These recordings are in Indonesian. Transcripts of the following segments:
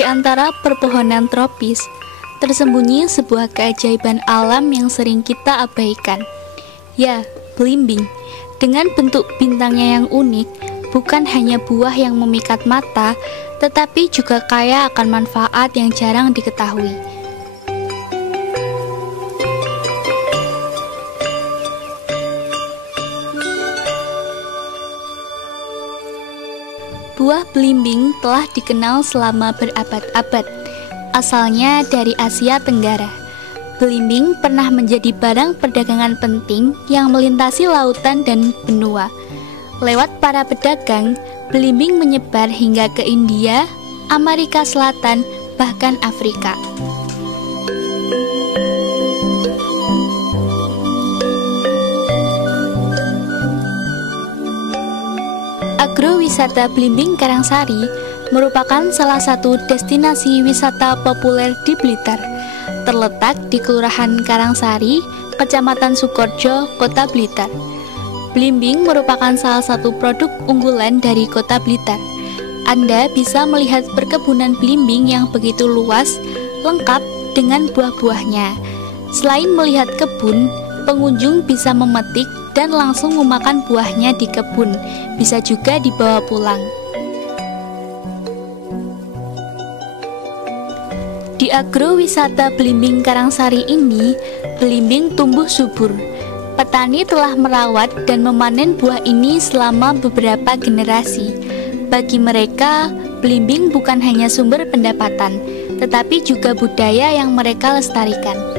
Di antara perpohonan tropis, tersembunyi sebuah keajaiban alam yang sering kita abaikan. Ya, belimbing. Dengan bentuk bintangnya yang unik, bukan hanya buah yang memikat mata, tetapi juga kaya akan manfaat yang jarang diketahui. Buah belimbing telah dikenal selama berabad-abad, asalnya dari Asia Tenggara. Belimbing pernah menjadi barang perdagangan penting yang melintasi lautan dan benua. Lewat para pedagang, belimbing menyebar hingga ke India, Amerika Selatan, bahkan Afrika. Agrowisata Blimbing Karangsari merupakan salah satu destinasi wisata populer di Blitar. Terletak di Kelurahan Karangsari, Kecamatan Sukorejo, Kota Blitar. Blimbing merupakan salah satu produk unggulan dari Kota Blitar. Anda bisa melihat perkebunan blimbing yang begitu luas, lengkap dengan buah-buahnya. Selain melihat kebun, pengunjung bisa memetik dan langsung memakan buahnya di kebun, bisa juga dibawa pulang. Di agrowisata Blimbing Karangsari ini, belimbing tumbuh subur. Petani telah merawat dan memanen buah ini selama beberapa generasi. Bagi mereka, belimbing bukan hanya sumber pendapatan, tetapi juga budaya yang mereka lestarikan.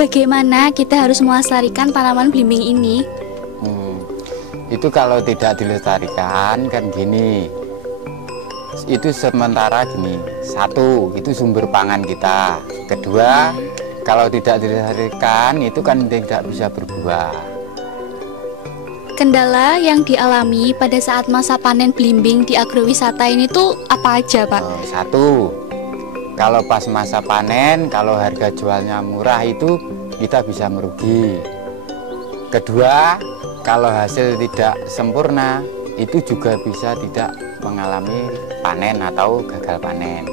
Bagaimana kita harus melestarikan tanaman blimbing ini? Itu kalau tidak dilestarikan kan gini. Itu sementara gini. Satu, itu sumber pangan kita. Kedua, kalau tidak dilestarikan itu kan tidak bisa berbuah. Kendala yang dialami pada saat masa panen blimbing di agrowisata ini tuh apa aja, Pak? Satu, kalau pas masa panen, kalau harga jualnya murah itu kita bisa merugi. Kedua, kalau hasil tidak sempurna, itu juga bisa tidak mengalami panen atau gagal panen.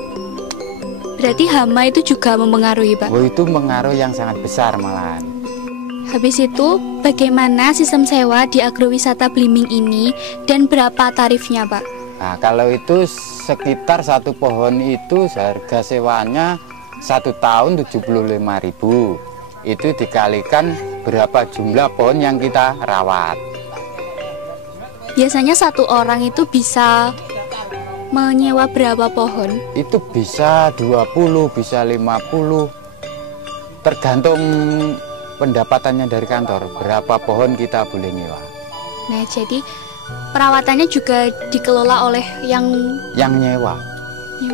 Berarti hama itu juga mempengaruhi, Pak? Oh, itu mengaruh yang sangat besar malahan. Habis itu, bagaimana sistem sewa di agrowisata blimbing ini dan berapa tarifnya, Pak? Nah, kalau itu sekitar satu pohon itu harga sewanya 1 tahun 75.000. Itu dikalikan berapa jumlah pohon yang kita rawat. Biasanya satu orang itu bisa menyewa berapa pohon? Itu bisa 20, bisa 50. Tergantung pendapatannya dari kantor, berapa pohon kita boleh nyewa. Nah, jadi perawatannya juga dikelola oleh yang nyewa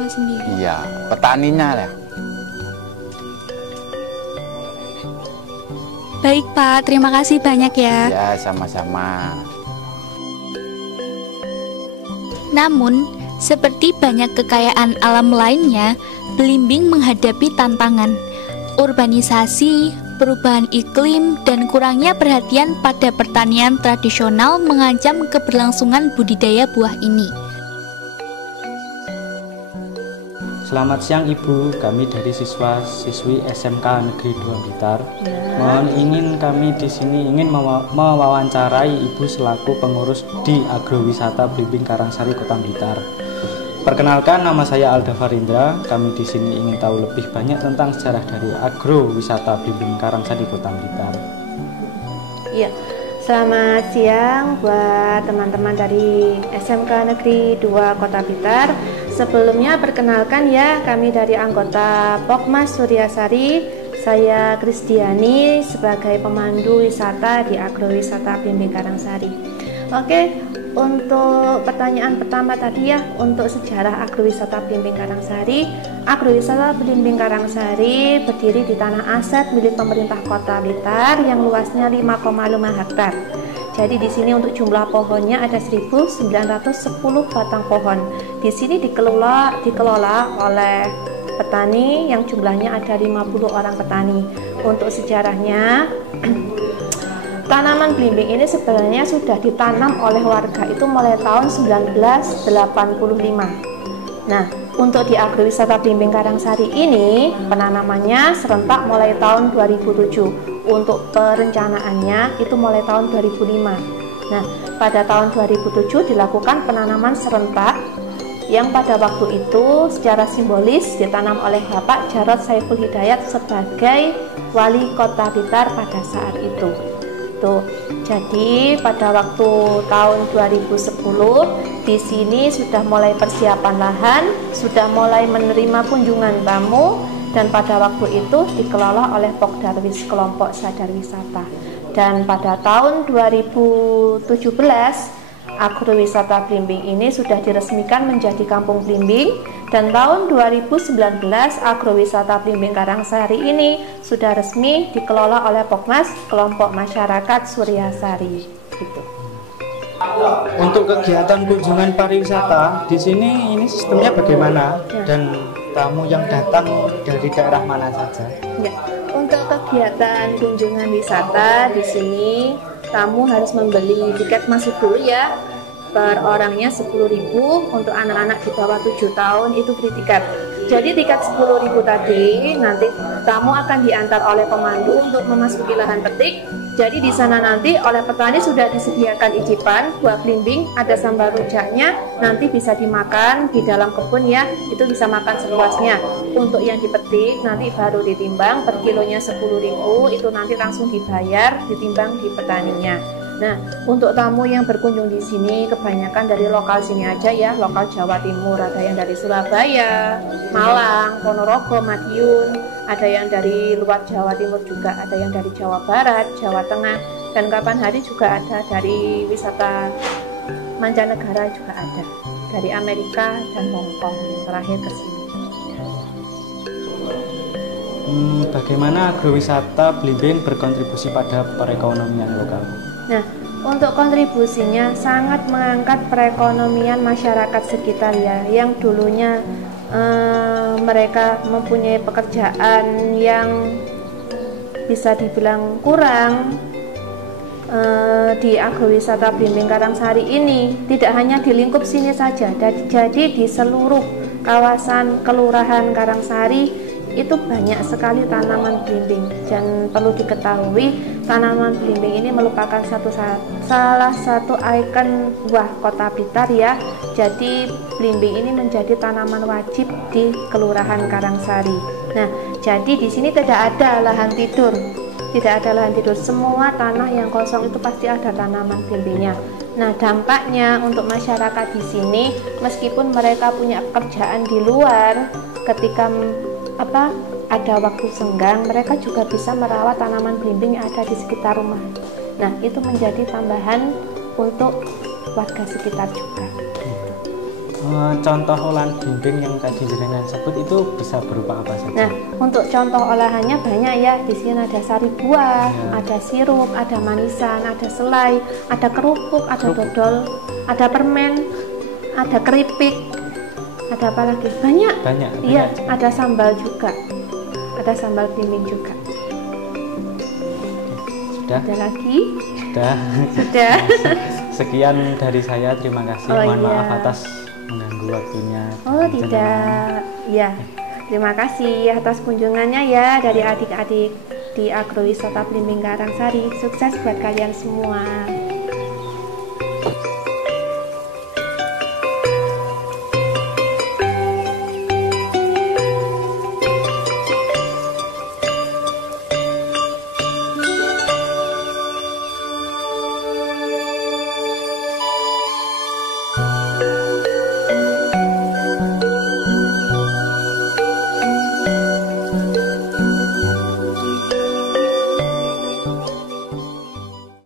sendiri. Iya, petaninya lah. Baik, Pak, terima kasih banyak ya. Ya, sama-sama. Namun, seperti banyak kekayaan alam lainnya, belimbing menghadapi tantangan. Urbanisasi, perubahan iklim, dan kurangnya perhatian pada pertanian tradisional mengancam keberlangsungan budidaya buah ini. Selamat siang Ibu, kami dari siswa-siswi SMK Negeri 2 Blitar. Kami di sini ingin mewawancarai Ibu selaku pengurus di agrowisata Blimbing Karangsari Kota Blitar. Perkenalkan, nama saya Alda Farindra. Kami di sini ingin tahu lebih banyak tentang sejarah dari agrowisata Blimbing Karangsari Kota Blitar. Iya, selamat siang buat teman-teman dari SMK Negeri 2 Kota Blitar. Sebelumnya perkenalkan ya, kami dari anggota Pokmas Suryasari. Saya Kristiani sebagai pemandu wisata di agrowisata Blimbing Karangsari. Oke, untuk pertanyaan pertama tadi ya, untuk sejarah agrowisata Blimbing Karangsari. Agrowisata Blimbing Karangsari berdiri di tanah aset milik pemerintah Kota Blitar yang luasnya 5,5 hektar. Jadi di sini untuk jumlah pohonnya ada 1.910 batang pohon. Di sini dikelola oleh petani yang jumlahnya ada 50 orang petani. Untuk sejarahnya, tanaman belimbing ini sebenarnya sudah ditanam oleh warga itu mulai tahun 1985. Nah, untuk di agrowisata Blimbing Karangsari ini penanamannya serentak mulai tahun 2007. Untuk perencanaannya itu mulai tahun 2005. Nah, pada tahun 2007 dilakukan penanaman serentak yang pada waktu itu secara simbolis ditanam oleh Bapak Jarod Saiful Hidayat sebagai wali kota Blitar pada saat itu. Jadi pada waktu tahun 2010 di sini sudah mulai persiapan lahan, sudah mulai menerima kunjungan tamu, dan pada waktu itu dikelola oleh Pokdarwis kelompok sadar wisata. Dan pada tahun 2017 agrowisata Blimbing ini sudah diresmikan menjadi Kampung Blimbing, dan tahun 2019 agrowisata Blimbing Karangsari ini sudah resmi dikelola oleh Pokmas kelompok masyarakat Suryasari. Gitu. Untuk kegiatan kunjungan pariwisata di sini ini sistemnya bagaimana dan tamu yang datang dari daerah mana saja? Ya, untuk kegiatan kunjungan wisata di sini tamu harus membeli tiket masuk dulu ya. Per orangnya 10.000, untuk anak-anak di bawah 7 tahun itu free tiket. Jadi tiket 10.000 tadi nanti tamu akan diantar oleh pemandu untuk memasuki lahan petik. Jadi di sana nanti oleh petani sudah disediakan icipan buah blimbing, ada sambal rujaknya, nanti bisa dimakan di dalam kebun ya, itu bisa makan sepuasnya. Untuk yang dipetik nanti baru ditimbang, per kilonya 10.000, itu nanti langsung dibayar, ditimbang di petaninya. Nah, untuk tamu yang berkunjung di sini kebanyakan dari lokal sini aja ya, lokal Jawa Timur, ada yang dari Surabaya, Malang, Ponorogo, Madiun, ada yang dari luar Jawa Timur juga, ada yang dari Jawa Barat, Jawa Tengah, dan kapan hari juga ada dari wisata mancanegara juga ada, dari Amerika dan Hong Kong yang terakhir ke sini. Bagaimana agrowisata Blimbing berkontribusi pada perekonomian lokal? Nah, untuk kontribusinya sangat mengangkat perekonomian masyarakat sekitar ya, yang dulunya mereka mempunyai pekerjaan yang bisa dibilang kurang. Di agrowisata Blimbing Karangsari ini tidak hanya di lingkup sini saja, jadi di seluruh kawasan Kelurahan Karangsari itu banyak sekali tanaman blimbing. Dan perlu diketahui tanaman blimbing ini merupakan salah satu ikon buah kota Blitar ya. Jadi blimbing ini menjadi tanaman wajib di Kelurahan Karangsari. Nah, jadi di sini tidak ada lahan tidur, semua tanah yang kosong itu pasti ada tanaman blimbingnya. Nah, dampaknya untuk masyarakat di sini, meskipun mereka punya pekerjaan di luar, ketika ada waktu senggang, mereka juga bisa merawat tanaman blimbing yang ada di sekitar rumah. Nah, itu menjadi tambahan untuk warga sekitar juga. Contoh olahan blimbing yang tadi jenengan sebut itu bisa berupa apa saja? Nah, untuk contoh olahannya banyak ya. Di sini ada sari buah, ada sirup, ada manisan, ada selai, ada kerupuk, ada dodol, ada permen, ada keripik, ada apa lagi? Banyak. Iya, ada sambal juga. Ada sambal blimbing juga. Sudah? Ada lagi? Sudah. Sekian dari saya, terima kasih. Mohon maaf atas mengganggu waktunya. Oh, tidak. Ya. Terima kasih atas kunjungannya ya dari adik-adik di agrowisata Blimbing Karangsari. Sukses buat kalian semua.